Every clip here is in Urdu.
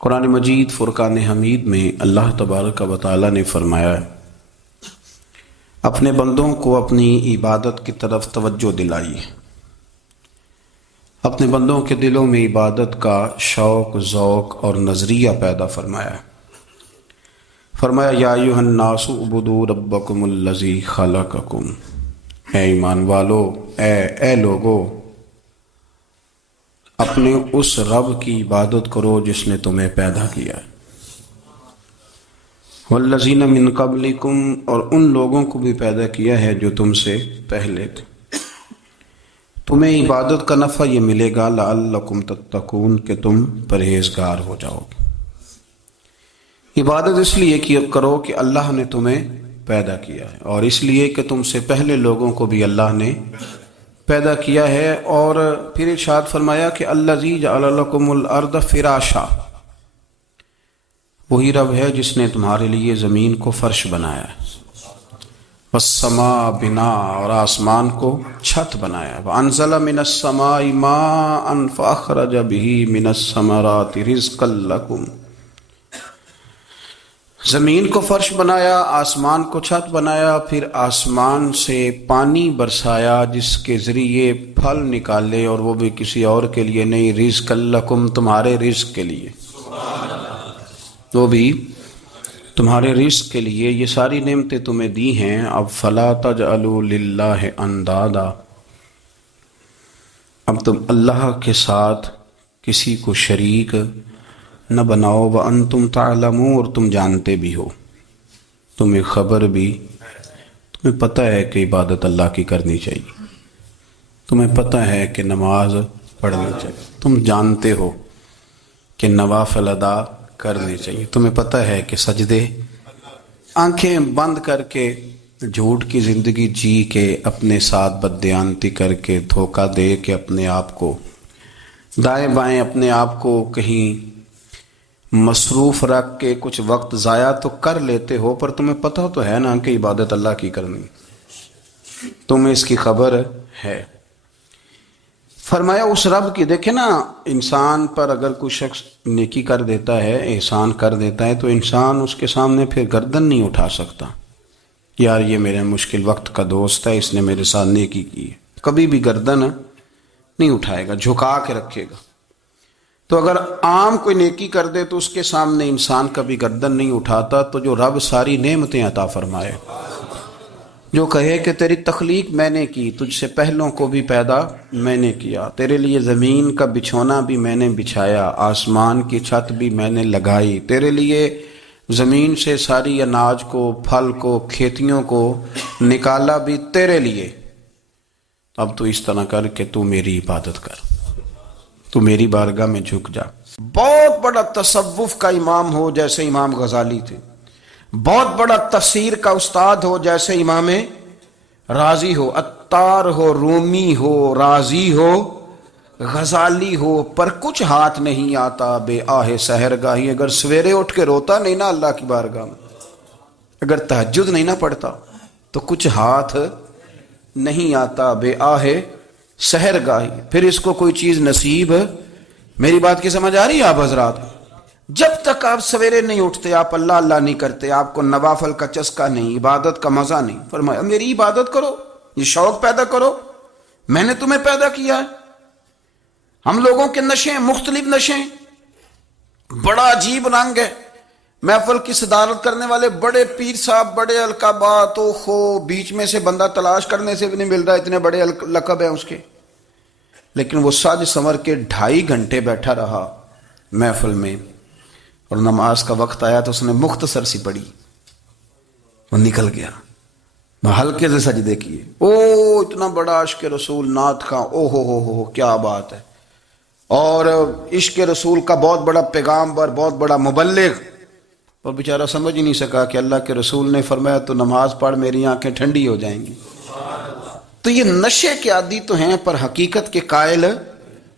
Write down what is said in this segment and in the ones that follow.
قرآن مجید فرقان حمید میں اللہ تبارک و تعالی نے فرمایا ہے اپنے بندوں کو اپنی عبادت کی طرف توجہ دلائیے، اپنے بندوں کے دلوں میں عبادت کا شوق، ذوق اور نظریہ پیدا فرمایا ہے۔ فرمایا یا ایھا الناس اعبدوا ربکم الذی خلقکم، اے ایمان والو، اے لوگو، اپنے اس رب کی عبادت کرو جس نے تمہیں پیدا کیا ہے، والذین من قبلکم، اور ان لوگوں کو بھی پیدا کیا ہے جو تم سے پہلے تھے۔ تمہیں عبادت کا نفع یہ ملے گا لعلکم تتقون، کہ تم پرہیزگار ہو جاؤ گے۔ عبادت اس لیے کرو کہ اللہ نے تمہیں پیدا کیا ہے، اور اس لیے کہ تم سے پہلے لوگوں کو بھی اللہ نے پیدا کیا ہے۔ اور پھر ارشاد فرمایا کہ الذی جعل لکم الارض فراشا، وہی رب ہے جس نے تمہارے لیے زمین کو فرش بنایا ہے، والسماء بنا، اور آسمان کو چھت بنایا، وانزل من السماء ماء فاخرج به من الثمرات رزقا لکم، زمین کو فرش بنایا، آسمان کو چھت بنایا، پھر آسمان سے پانی برسایا جس کے ذریعے پھل نکالے، اور وہ بھی کسی اور کے لیے نہیں، رزقا لکم، تمہارے رزق کے لیے، وہ بھی تمہارے رزق کے لیے۔ یہ ساری نعمتیں تمہیں دی ہیں، اب فلا تجعلوا للہ اندادا، اب تم اللہ کے ساتھ کسی کو شریک نہ بناؤ، وانتم تعلمون، اور تم جانتے بھی ہو، تمہیں خبر بھی، تمہیں پتہ ہے کہ عبادت اللہ کی کرنی چاہیے، تمہیں پتہ ہے کہ نماز پڑھنی چاہیے، تم جانتے ہو کہ نوافل ادا کرنے چاہیے، تمہیں پتہ ہے کہ سجدے آنکھیں بند کر کے جھوٹ کی زندگی جی کے، اپنے ساتھ بددیانتی کر کے، دھوکہ دے کے، اپنے آپ کو دائیں بائیں، اپنے آپ کو کہیں مصروف رکھ کے کچھ وقت ضائع تو کر لیتے ہو، پر تمہیں پتہ تو ہے نا کہ عبادت اللہ کی کرنی، تمہیں اس کی خبر ہے۔ فرمایا اس رب کی، دیکھیں نا، انسان پر اگر کوئی شخص نیکی کر دیتا ہے، احسان کر دیتا ہے، تو انسان اس کے سامنے پھر گردن نہیں اٹھا سکتا، یار یہ میرے مشکل وقت کا دوست ہے، اس نے میرے ساتھ نیکی کی ہے، کبھی بھی گردن نہیں اٹھائے گا، جھکا کے رکھے گا۔ تو اگر عام کوئی نیکی کر دے تو اس کے سامنے انسان کبھی گردن نہیں اٹھاتا، تو جو رب ساری نعمتیں عطا فرمائے، جو کہے کہ تیری تخلیق میں نے کی، تجھ سے پہلوں کو بھی پیدا میں نے کیا، تیرے لیے زمین کا بچھونا بھی میں نے بچھایا، آسمان کی چھت بھی میں نے لگائی، تیرے لیے زمین سے ساری اناج کو، پھل کو، کھیتیوں کو نکالا بھی تیرے لیے، اب تو اس طرح کر کہ تو میری عبادت کر، تو میری بارگاہ میں جھک جا۔ بہت بڑا تصوف کا امام ہو جیسے امام غزالی تھے، بہت بڑا تفسیر کا استاد ہو جیسے امام رازی ہو، عطار ہو، رومی ہو، رازی ہو، غزالی ہو، پر کچھ ہاتھ نہیں آتا بے آہ سحرگاہی، اگر سویرے اٹھ کے روتا نہیں نا اللہ کی بارگاہ میں، اگر تہجد نہیں نہ پڑھتا، تو کچھ ہاتھ نہیں آتا بے آہ سحرگاہی، پھر اس کو کوئی چیز نصیب۔ میری بات کی سمجھ آ رہی ہے آپ حضرات؟ جب تک آپ سویرے نہیں اٹھتے، آپ اللہ اللہ نہیں کرتے، آپ کو نوافل کا چسکا نہیں، عبادت کا مزہ نہیں، فرمایا میری عبادت کرو، یہ شوق پیدا کرو، میں نے تمہیں پیدا کیا ہے۔ ہم لوگوں کے نشے، مختلف نشے، بڑا عجیب رنگ ہے، محفل کی صدارت کرنے والے بڑے پیر صاحب، بڑے القابات، بیچ میں سے بندہ تلاش کرنے سے بھی نہیں مل رہا، اتنے بڑے لقب ہیں اس کے، لیکن وہ سج سنور کے 2.5 گھنٹے بیٹھا رہا محفل میں، اور نماز کا وقت آیا تو اس نے مختصر سی پڑھی، وہ نکل گیا، ہلکے سے سجدے کیے، اتنا بڑا عشق رسول، نعت خواں، ہو کیا بات ہے، اور عشق رسول کا بہت بڑا پیغامبر، بہت بڑا مبلغ، اور بیچارہ سمجھ ہی نہیں سکا کہ اللہ کے رسول نے فرمایا تو نماز پڑھ میری آنکھیں ٹھنڈی ہو جائیں گی۔ تو یہ نشے کے عادی تو ہیں، پر حقیقت کے قائل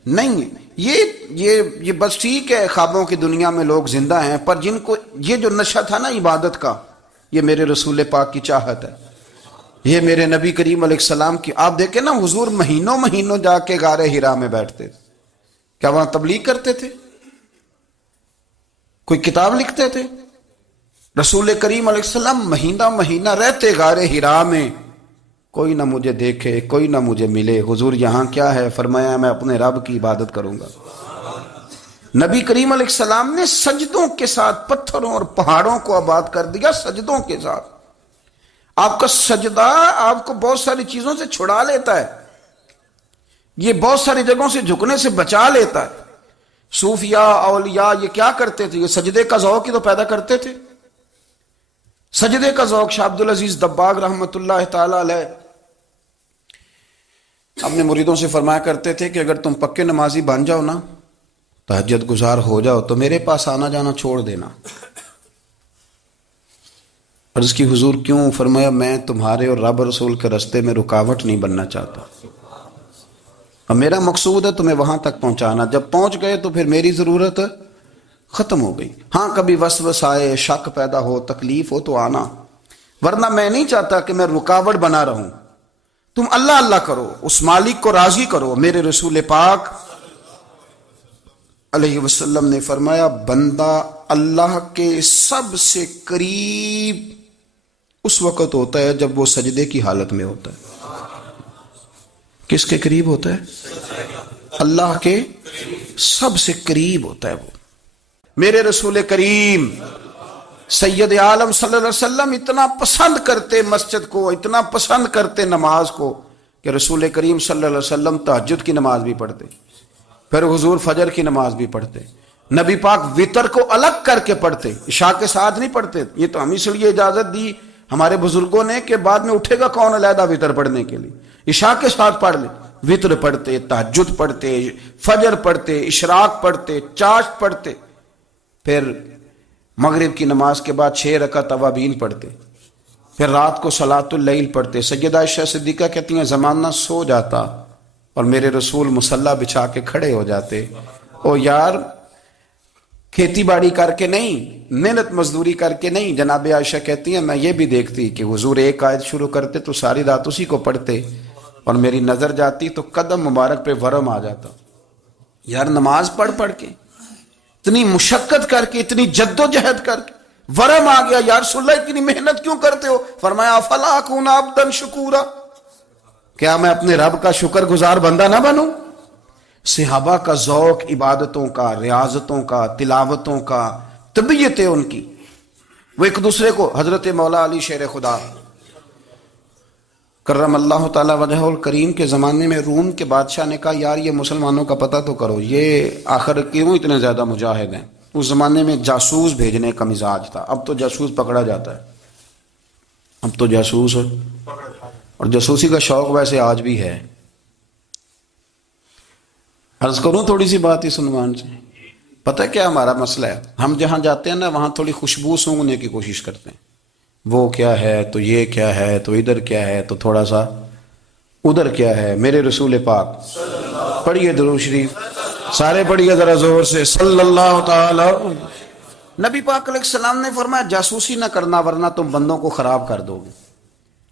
نہیں ہیں۔ یہ بس ٹھیک ہے، خوابوں کی دنیا میں لوگ زندہ ہیں، پر جن کو یہ جو نشہ تھا نا عبادت کا، یہ میرے رسول پاک کی چاہت ہے، یہ میرے نبی کریم علیہ السلام کی۔ آپ دیکھیں نا، حضور مہینوں جا کے غار ہرا میں بیٹھتے تھے، کیا وہاں تبلیغ کرتے تھے؟ کوئی کتاب لکھتے تھے؟ رسول کریم علیہ السلام مہینہ مہینہ رہتے غار ہرا میں، کوئی نہ مجھے دیکھے، کوئی نہ مجھے ملے، حضور یہاں کیا ہے؟ فرمایا میں اپنے رب کی عبادت کروں گا۔ نبی کریم علیہ السلام نے سجدوں کے ساتھ پتھروں اور پہاڑوں کو آباد کر دیا، سجدوں کے ساتھ۔ آپ کا سجدہ آپ کو بہت ساری چیزوں سے چھڑا لیتا ہے، یہ بہت ساری جگہوں سے جھکنے سے بچا لیتا ہے۔ صوفیاء اولیاء یہ کیا کرتے تھے؟ یہ سجدے کا ذوق ہی تو پیدا کرتے تھے۔ سجدے کا ذوق شاہ عبدالعزیز دباغ رحمۃ اللہ تعالی علیہ اپنے مریدوں سے فرمایا کرتے تھے کہ اگر تم پکے نمازی بن جاؤ نا، تہجد گزار ہو جاؤ، تو میرے پاس آنا جانا چھوڑ دینا۔ عرض کی حضور کیوں؟ فرمایا میں تمہارے اور رب رسول کے راستے میں رکاوٹ نہیں بننا چاہتا، اور میرا مقصود ہے تمہیں وہاں تک پہنچانا۔ جب پہنچ گئے تو پھر میری ضرورت ختم ہو گئی۔ ہاں کبھی وسوسہ آئے، شک پیدا ہو، تکلیف ہو تو آنا، ورنہ میں نہیں چاہتا کہ میں رکاوٹ بنا رہوں۔ تم اللہ اللہ کرو، اس مالک کو راضی کرو۔ میرے رسول پاک علیہ وسلم نے فرمایا بندہ اللہ کے سب سے قریب اس وقت ہوتا ہے جب وہ سجدے کی حالت میں ہوتا ہے۔ کس کے قریب ہوتا ہے؟ اللہ کے سب سے قریب ہوتا ہے وہ۔ میرے رسول کریم سید عالم صلی اللہ علیہ وسلم اتنا پسند کرتے مسجد کو، اتنا پسند کرتے نماز کو، کہ رسول کریم صلی اللہ علیہ وسلم تہجد کی نماز بھی پڑھتے، پھر حضور فجر کی نماز بھی پڑھتے، نبی پاک وتر کو الگ کر کے پڑھتے، عشاء کے ساتھ نہیں پڑھتے۔ یہ تو ہم اس لیے اجازت دی ہمارے بزرگوں نے کہ بعد میں اٹھے گا کون علیحدہ وتر پڑھنے کے لیے، عشاء کے ساتھ پڑھ لے۔ وتر پڑھتے، تہجد پڑھتے، فجر پڑھتے، اشراق پڑھتے، چاشت پڑھتے، پھر مغرب کی نماز کے بعد 6 رکعت اوابین پڑھتے، پھر رات کو صلاۃ اللیل پڑھتے۔ سیدہ عائشہ صدیقہ کہتی ہیں زمانہ سو جاتا اور میرے رسول مصلی بچھا کے کھڑے ہو جاتے۔ او یار کھیتی باڑی کر کے نہیں، محنت مزدوری کر کے نہیں، جناب عائشہ کہتی ہیں میں یہ بھی دیکھتی کہ حضور ایک آیت شروع کرتے تو ساری رات اسی کو پڑھتے، اور میری نظر جاتی تو قدم مبارک پہ ورم آ جاتا۔ یار نماز پڑھ پڑھ کے، اتنی مشقت کر کے، اتنی جد و جہد کر کے ورم آ گیا، یا رسول اللہ اتنی محنت کیوں کرتے ہو؟ فرمایا افلا اکون عبدا شکورا، کیا میں اپنے رب کا شکر گزار بندہ نہ بنوں؟ صحابہ کا ذوق عبادتوں کا، ریاضتوں کا، تلاوتوں کا، طبیعت ہے ان کی، وہ ایک دوسرے کو، حضرت مولا علی شیر خدا کرم اللہ تعالی وجہہ الکریم کے زمانے میں روم کے بادشاہ نے کہا یار یہ مسلمانوں کا پتہ تو کرو، یہ آخر کیوں اتنے زیادہ مجاہد ہیں؟ اس زمانے میں جاسوس بھیجنے کا مزاج تھا، اب تو جاسوس پکڑا جاتا ہے، اب تو جاسوس، اور جاسوسی کا شوق ویسے آج بھی ہے۔ عرض کروں تھوڑی سی بات اس عنوان سے، پتہ کیا ہمارا مسئلہ ہے؟ ہم جہاں جاتے ہیں نا وہاں تھوڑی خوشبو سونگنے کی کوشش کرتے ہیں، وہ کیا ہے تو یہ کیا ہے تو ادھر کیا ہے تو تھوڑا سا ادھر کیا ہے۔ میرے رسول پاک پڑھیے درود شریف، سارے پڑھیے ذرا زور سے، صلی اللہ تعالی۔ نبی پاک علیہ السلام نے فرمایا جاسوسی نہ کرنا ورنہ تم بندوں کو خراب کر دو گے،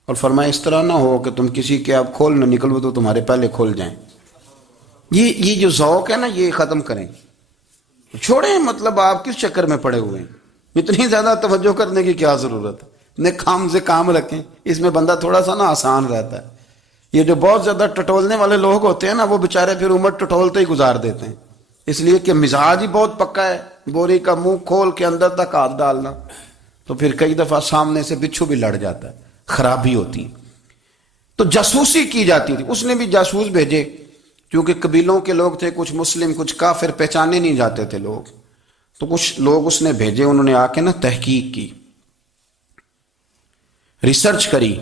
اور فرمایا اس طرح نہ ہو کہ تم کسی کے آپ کھول نہ نکلو تو تمہارے پہلے کھول جائیں۔ یہ جو ذوق ہے نا یہ ختم کریں، چھوڑیں، مطلب آپ کس چکر میں پڑے ہوئے ہیں؟ اتنی زیادہ توجہ کرنے کی کیا ضرورت ہے؟ کام سے کام رکھیں، اس میں بندہ تھوڑا سا نا آسان رہتا ہے۔ یہ جو بہت زیادہ ٹٹولنے والے لوگ ہوتے ہیں نا وہ بےچارے پھر عمر ٹٹولتے ہی گزار دیتے ہیں، اس لیے کہ مزاج ہی بہت پکا ہے، بوری کا منہ کھول کے اندر تک ہاتھ ڈالنا، تو پھر کئی دفعہ سامنے سے بچھو بھی لڑ جاتا ہے، خرابی ہوتی ہے۔ تو جاسوسی کی جاتی تھی، اس نے بھی جاسوس بھیجے، کیونکہ قبیلوں کے لوگ تھے، کچھ مسلم کچھ کافر، پہچانے نہیں جاتے تھے لوگ، تو کچھ لوگ اس نے بھیجے، انہوں نے آ کے نا تحقیق کی، ریسرچ کری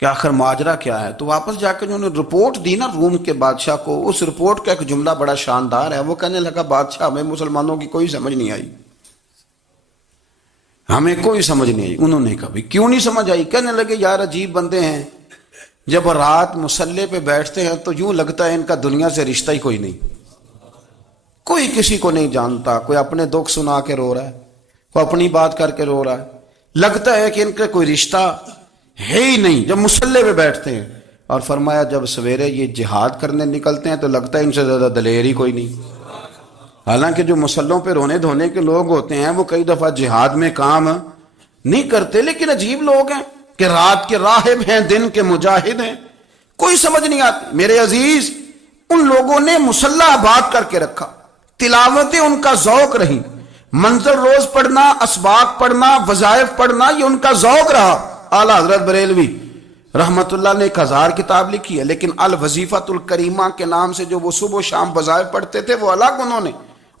کہ آخر ماجرا کیا ہے۔ تو واپس جا کے انہوں نے رپورٹ دی نا روم کے بادشاہ کو، اس رپورٹ کا ایک جملہ بڑا شاندار ہے، وہ کہنے لگا بادشاہ ہمیں مسلمانوں کی کوئی سمجھ نہیں آئی، ہمیں کوئی سمجھ نہیں آئی۔ انہوں نے کہا بھی کیوں نہیں سمجھ آئی؟ کہنے لگے یار عجیب بندے ہیں، جب رات مصلے پہ بیٹھتے ہیں تو یوں لگتا ہے ان کا دنیا سے رشتہ ہی کوئی نہیں، کوئی کسی کو نہیں جانتا، کوئی اپنے دکھ سنا کے رو رہا ہے، کوئی اپنی بات کر کے رو رہا ہے، لگتا ہے کہ ان کا کوئی رشتہ ہے ہی نہیں جب مصلے پہ بیٹھتے ہیں۔ اور فرمایا جب سویرے یہ جہاد کرنے نکلتے ہیں تو لگتا ہے ان سے زیادہ دلیر ہی کوئی نہیں، حالانکہ جو مسلوں پہ رونے دھونے کے لوگ ہوتے ہیں وہ کئی دفعہ جہاد میں کام نہیں کرتے، لیکن عجیب لوگ ہیں کہ رات کے راہب ہیں، دن کے مجاہد ہیں، کوئی سمجھ نہیں آتی۔ میرے عزیز، ان لوگوں نے مسلح آباد کر کے رکھا، تلاوتیں ان کا ذوق رہی، منظر روز پڑھنا، اسباق پڑھنا، وظائف پڑھنا، یہ ان کا ذوق رہا۔ اعلیٰ حضرت بریلوی رحمت اللہ نے 1000 کتاب لکھی ہے، لیکن الوظیفۃ الکریمہ کے نام سے جو وہ صبح و شام وظائف پڑھتے تھے وہ الگ انہوں نے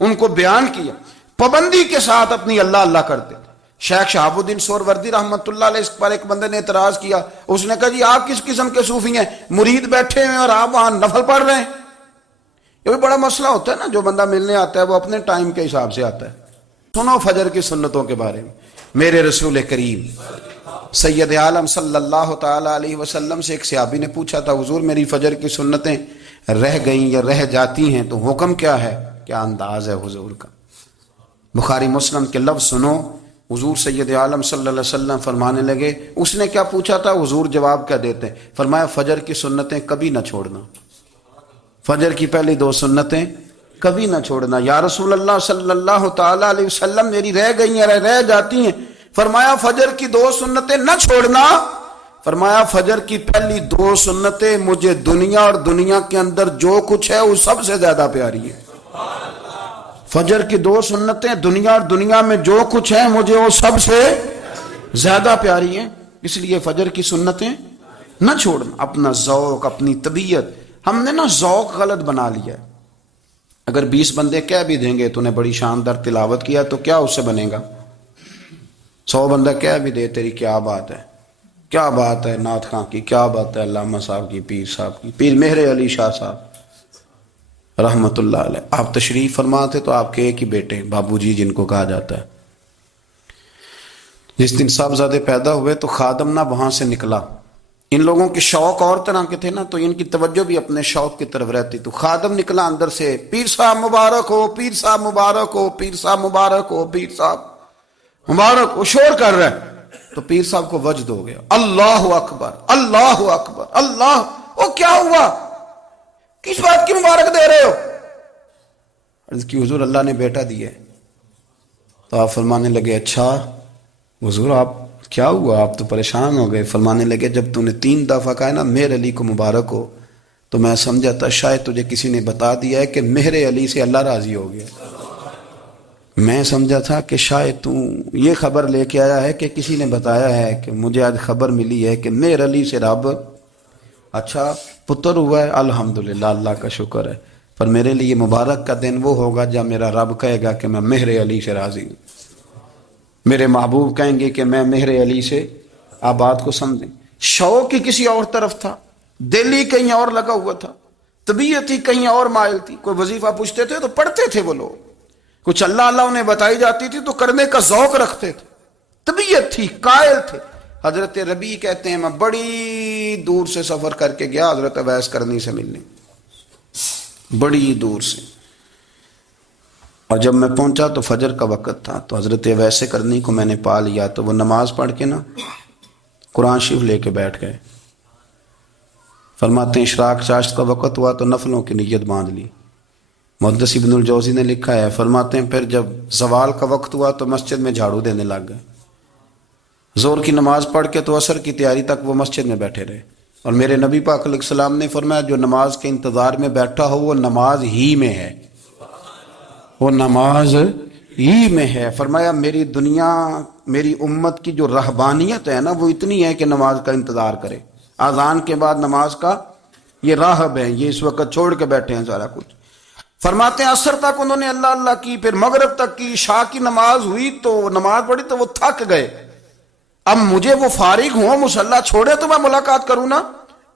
ان کو بیان کیا، پابندی کے ساتھ اپنی اللہ اللہ کرتے تھے۔ شیخ شہاب الدین سہروردی رحمت اللہ علیہ، اس پر ایک بندے نے اعتراض کیا، اس نے کہا جی آپ کس قسم کے صوفی ہیں، مرید بیٹھے ہیں اور آپ وہاں نفل پڑھ رہے ہیں؟ یہ بھی بڑا مسئلہ ہوتا ہے نا، جو بندہ ملنے آتا ہے وہ اپنے ٹائم کے حساب سے آتا ہے۔ سنو فجر کی سنتوں کے بارے میں، میرے رسول کریم سید عالم صلی اللہ تعالی علیہ وسلم سے ایک صحابی نے پوچھا تھا، حضور میری فجر کی سنتیں رہ گئیں یا رہ جاتی ہیں تو حکم کیا ہے؟ کیا انداز ہے حضور کا؟ بخاری مسلم کے لفظ سنو، حضور سید عالم صلی اللہ علیہ وسلم فرمانے لگے، اس نے کیا پوچھا تھا، حضور جواب کیا دیتے ہیں؟ فرمایا فجر کی سنتیں کبھی نہ چھوڑنا، فجر کی پہلی 2 سنتیں کبھی نہ چھوڑنا۔ یا رسول اللہ صلی اللہ تعالی علیہ وسلم میری رہ گئی ہیں، رہ جاتی ہیں۔ فرمایا فجر کی 2 سنتیں نہ چھوڑنا، فرمایا فجر کی پہلی 2 سنتیں مجھے دنیا اور دنیا کے اندر جو کچھ ہے وہ سب سے زیادہ پیاری ہے۔ فجر کی 2 سنتیں دنیا اور دنیا میں جو کچھ ہے مجھے وہ سب سے زیادہ پیاری ہیں، اس لیے فجر کی سنتیں نہ چھوڑنا۔ اپنا ذوق، اپنی طبیعت، ہم نے نا ذوق غلط بنا لیا ہے۔ اگر 20 بندے کہہ بھی دیں گے تو نے بڑی شاندار تلاوت کیا تو کیا اس سے بنے گا؟ 100 بندہ کہہ بھی دے تیری کیا بات ہے، کیا بات ہے نعت خاں کی، کیا بات ہے علامہ صاحب کی، پیر صاحب کی، پیر مہر علی شاہ صاحب رحمت اللہ علیہ، آپ تشریف فرما تھے تو آپ کے ایک ہی بیٹے بابو جی جن کو کہا جاتا ہے، جس دن صاحبزادے پیدا ہوئے تو خادم نہ وہاں سے نکلا۔ ان لوگوں کے شوق اور طرح کے تھے نا، تو ان کی توجہ بھی اپنے شوق کی طرف رہتی، تو خادم نکلا اندر سے، پیر صاحب مبارک ہو، پیر صاحب مبارک ہو، پیر صاحب مبارک ہو، پیر صاحب مبارک ہو، شور کر رہا ہے۔ تو پیر صاحب کو وجد ہو گیا، اللہ اکبر اللہ اکبر اللہ، وہ کیا ہوا، کس بات کی مبارک دے رہے ہو؟ عرض کی حضور اللہ نے بیٹا دیا ہے۔ تو آپ فرمانے لگے اچھا حضور آپ کیا ہوا، آپ تو پریشان ہو گئے۔ فرمانے لگے جب تو نے 3 دفعہ کہا نا مہر علی کو مبارک ہو تو میں سمجھا تھا شاید تجھے کسی نے بتا دیا ہے کہ مہر علی سے اللہ راضی ہو گیا، میں سمجھا تھا کہ شاید تو یہ خبر لے کے آیا ہے کہ کسی نے بتایا ہے کہ مجھے آج خبر ملی ہے کہ مہر علی سے رب اچھا پتر ہوا ہے، الحمدللہ اللہ کا شکر ہے، پر میرے لیے مبارک کا دن وہ ہوگا جب میرا رب کہے گا کہ میں مہر علی سے راضی ہوں، میرے محبوب کہیں گے کہ میں مہر علی سے، آپ بات کو سمجھیں۔ شوق ہی کسی اور طرف تھا، دل ہی کہیں اور لگا ہوا تھا، طبیعت ہی کہیں اور مائل تھی۔ کوئی وظیفہ پوچھتے تھے تو پڑھتے تھے وہ لوگ، کچھ اللہ اللہ انہیں بتائی جاتی تھی تو کرنے کا ذوق رکھتے تھے، طبیعت تھی، قائل تھے۔ حضرت ربیع کہتے ہیں میں بڑی دور سے سفر کر کے گیا حضرت اویس کرنی سے ملنے، بڑی دور سے، اور جب میں پہنچا تو فجر کا وقت تھا، تو حضرت اویس کرنی کو میں نے پا لیا، تو وہ نماز پڑھ کے نا قرآن شریف لے کے بیٹھ گئے۔ فرماتے ہیں اشراق چاشت کا وقت ہوا تو نفلوں کی نیت باندھ لی۔ محدث ابن الجوزی نے لکھا ہے، فرماتے ہیں پھر جب زوال کا وقت ہوا تو مسجد میں جھاڑو دینے لگ گئے، زور کی نماز پڑھ کے تو عصر کی تیاری تک وہ مسجد میں بیٹھے رہے۔ اور میرے نبی پاک علیہ السلام نے فرمایا جو نماز کے انتظار میں بیٹھا ہو وہ نماز ہی میں ہے، وہ نماز ہی میں ہے۔ فرمایا میری دنیا، میری امت کی جو رہبانیت ہے نا وہ اتنی ہے کہ نماز کا انتظار کرے، اذان کے بعد نماز کا یہ راہب ہے، یہ اس وقت چھوڑ کے بیٹھے ہیں سارا کچھ۔ فرماتے ہیں عصر تک انہوں نے اللہ اللہ کی، پھر مغرب تک کی، عشاء کی نماز ہوئی تو نماز پڑھی تو وہ تھک گئے، اب مجھے وہ فارغ ہوں مصلی چھوڑے تو میں ملاقات کروں نا۔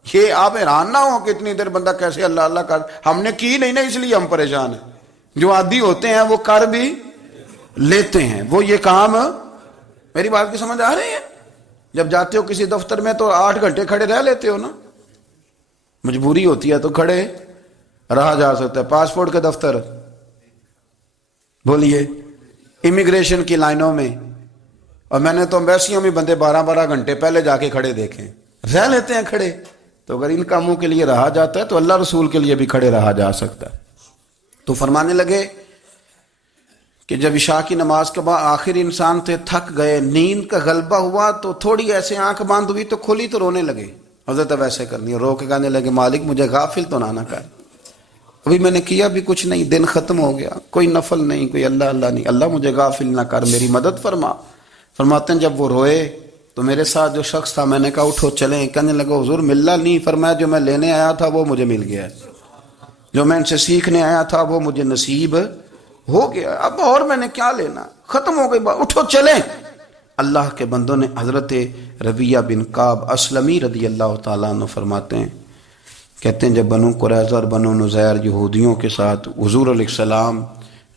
یہ آپ حیران نہ ہو کہ اتنی دیر بندہ کیسے اللہ اللہ کر، ہم نے کی نہیں نا اس لیے ہم پریشان ہیں، جو عادی ہوتے ہیں وہ کر بھی لیتے ہیں، وہ یہ کام، میری بات کی سمجھ آ رہی ہے؟ جب جاتے ہو کسی دفتر میں تو 8 گھنٹے کھڑے رہ لیتے ہو نا، مجبوری ہوتی ہے تو کھڑے رہا جا سکتا ہے۔ پاسپورٹ کے دفتر بولیے، امیگریشن کی لائنوں میں، اور میں نے تو امبیسیوں میں بندے 12 گھنٹے پہلے جا کے کھڑے دیکھیں، رہ لیتے ہیں کھڑے۔ تو اگر ان کاموں کے لیے رہا جاتا ہے تو اللہ رسول کے لیے بھی کھڑے رہا جا سکتا ہے۔ تو فرمانے لگے کہ جب عشاء کی نماز کے بعد آخری انسان تھے، تھک گئے، نیند کا غلبہ ہوا تو تھوڑی ایسے آنکھ بند ہوئی تو کھلی تو رونے لگے. حضرت ویسے کرنی رو کے کہنے لگے مالک مجھے غافل تو نہ کر، ابھی میں نے کیا بھی کچھ نہیں، دن ختم ہو گیا، کوئی نفل نہیں، کوئی اللہ اللہ نہیں، اللہ مجھے غافل نہ کر، میری مدد فرما. فرماتے ہیں جب وہ روئے تو میرے ساتھ جو شخص تھا میں نے کہا اٹھو چلیں. کہنے لگا حضور ملنا نہیں. فرمایا جو میں لینے آیا تھا وہ مجھے مل گیا، جو میں ان سے سیکھنے آیا تھا وہ مجھے نصیب ہو گیا، اب اور میں نے کیا لینا، ختم ہو گئی بات، اٹھو چلیں. اللہ کے بندوں نے حضرت ربیہ بن کعب اسلمی رضی اللہ تعالیٰ عنہ فرماتے ہیں، کہتے ہیں جب بنو قریظہ اور بنو نذیر یہودیوں کے ساتھ حضور علیہ السلام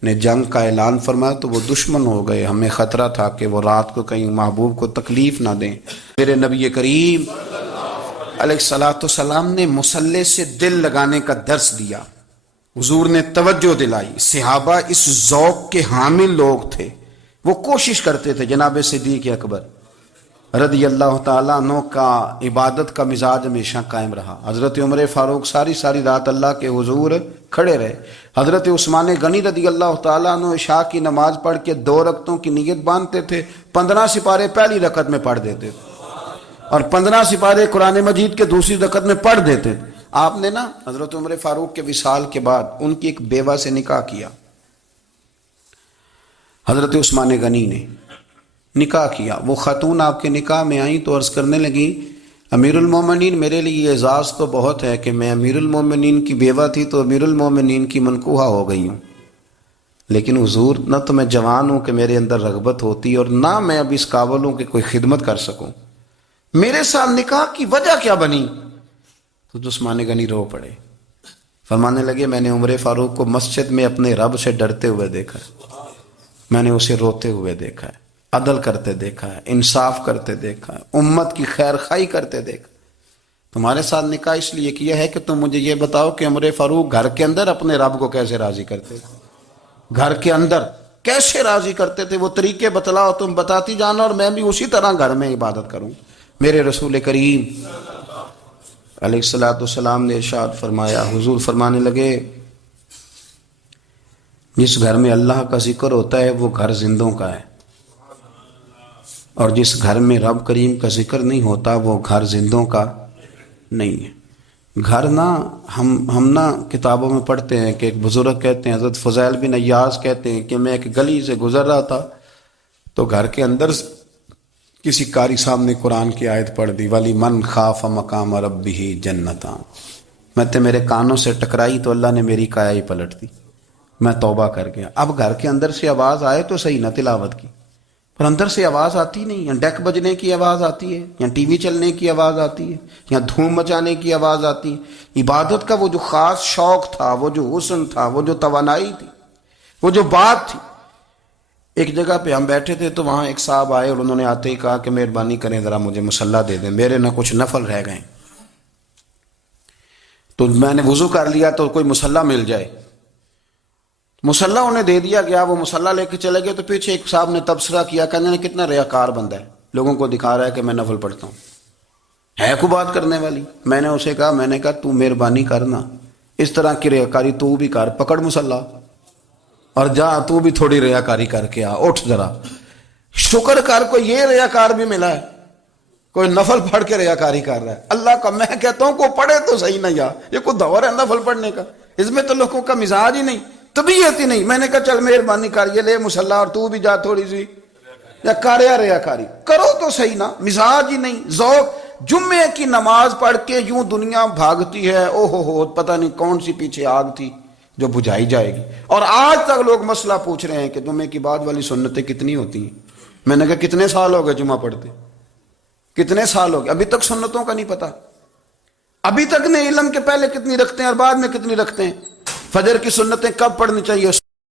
نے جنگ کا اعلان فرمایا تو وہ دشمن ہو گئے. ہمیں خطرہ تھا کہ وہ رات کو کہیں محبوب کو تکلیف نہ دیں. میرے نبی کریم علیہ السلام نے مصلے سے دل لگانے کا درس دیا، حضور نے توجہ دلائی. صحابہ اس ذوق کے حامل لوگ تھے، وہ کوشش کرتے تھے. جناب صدیق اکبر رضی اللہ تعالیٰ عنہ کا عبادت کا مزاج ہمیشہ قائم رہا. حضرت عمر فاروق ساری رات اللہ کے حضور کھڑے رہے. حضرت عثمان غنی رضی اللہ تعالیٰ عنہ عشاء کی نماز پڑھ کے 2 رکعتوں کی نیت باندھتے تھے، 15 سپارے پہلی رکعت میں پڑھ دیتے تھے اور 15 سپارے قرآن مجید کے دوسری رکعت میں پڑھ دیتے تھے. آپ نے نا حضرت عمر فاروق کے وصال کے بعد ان کی ایک بیوہ سے نکاح کیا، حضرت عثمان غنی نے نکاح کیا. وہ خاتون آپ کے نکاح میں آئیں تو عرض کرنے لگی امیر المومنین میرے لیے یہ اعزاز تو بہت ہے کہ میں امیر المومنین کی بیوہ تھی تو امیر المومنین کی منکوحہ ہو گئی ہوں، لیکن حضور نہ تو میں جوان ہوں کہ میرے اندر رغبت ہوتی اور نہ میں اب اس قابل ہوں کہ کوئی خدمت کر سکوں، میرے ساتھ نکاح کی وجہ کیا بنی؟ تو عثمان غنی رو پڑے. فرمانے لگے میں نے عمر فاروق کو مسجد میں اپنے رب سے ڈرتے ہوئے دیکھا، میں نے اسے روتے ہوئے دیکھا ہے، عدل کرتے دیکھا ہے، انصاف کرتے دیکھا ہے، امت کی خیر خواہی کرتے دیکھا. تمہارے ساتھ نکاح اس لیے کیا ہے کہ تم مجھے یہ بتاؤ کہ عمر فاروق گھر کے اندر اپنے رب کو کیسے راضی کرتے تھے، گھر کے اندر کیسے راضی کرتے تھے، وہ طریقے بتلاؤ، تم بتاتی جانا اور میں بھی اسی طرح گھر میں عبادت کروں. میرے رسول کریم علیہ السلام نے ارشاد فرمایا، حضور فرمانے لگے جس گھر میں اللہ کا ذکر ہوتا ہے وہ گھر زندوں کا ہے، اور جس گھر میں رب کریم کا ذکر نہیں ہوتا وہ گھر زندوں کا نہیں ہے. گھر نا ہم نا کتابوں میں پڑھتے ہیں کہ ایک بزرگ کہتے ہیں، حضرت فضیل بن ایاز کہتے ہیں کہ میں ایک گلی سے گزر رہا تھا تو گھر کے اندر کسی قاری صاحب نے قرآن کی آیت پڑھ دی، ولی من خاف مقام ربہ جنتاں. میں تے میرے کانوں سے ٹکرائی تو اللہ نے میری کایا ہی پلٹ دی، میں توبہ کر گیا. اب گھر کے اندر سے آواز آئے تو صحیح نہ تلاوت کی، پر اندر سے آواز آتی نہیں، یا ڈیک بجنے کی آواز آتی ہے، یا ٹی وی چلنے کی آواز آتی ہے، یا دھوم مچانے کی آواز آتی ہے. عبادت کا وہ جو خاص شوق تھا، وہ جو حسن تھا، وہ جو توانائی تھی، وہ جو بات تھی. ایک جگہ پہ ہم بیٹھے تھے تو وہاں ایک صاحب آئے اور انہوں نے آتے ہی کہا کہ مہربانی کریں ذرا مجھے مصلی دے دیں، میرے نہ کچھ نفل رہ گئے. تو میں نے وضو کر لیا تو کوئی مصلی مل جائے، مصلی انہیں دے دیا گیا، وہ مصلی لے کے چلے گئے. تو پیچھے ایک صاحب نے تبصرہ کیا، کہنے نے کتنا ریاکار بندہ ہے، لوگوں کو دکھا رہا ہے کہ میں نفل پڑھتا ہوں، ہے کو بات کرنے والی. میں نے اسے کہا، میں نے کہا تو مہربانی کرنا اس طرح کی ریاکاری تو بھی کر، پکڑ مصلی اور جا تو بھی تھوڑی ریاکاری کر کے آ، اٹھ ذرا شکر کر، کوئی یہ ریاکار بھی ملا ہے، کوئی نفل پڑھ کے ریاکاری کر رہا ہے. اللہ کا میں کہتا ہوں کو پڑھے تو صحیح نہ، یہ کوئی دور ہے نفل پڑھنے کا، اس میں تو لوگوں کا مزاج ہی نہیں، طبیعت ہی نہیں. میں نے کہا چل مہربانی کر یہ لے مصلی اور تو بھی جا تھوڑی سی یا کر یا ریاکاری کرو تو صحیح نا، مزاج ہی نہیں، ذوق. جمعے کی نماز پڑھ کے یوں دنیا بھاگتی ہے، او ہو پتہ نہیں کون سی پیچھے آگ تھی جو بجھائی جائے گی. اور آج تک لوگ مسئلہ پوچھ رہے ہیں کہ جمعے کی بعد والی سنتیں کتنی ہوتی ہیں. میں نے کہا کتنے سال ہو گئے جمعہ پڑھتے، کتنے سال ہو گئے، ابھی تک سنتوں کا نہیں پتا، ابھی تک نے علم کے پہلے کتنی رکھتے ہیں اور بعد میں کتنی رکھتے ہیں. فجر کی سنتیں کب پڑھنی چاہیے،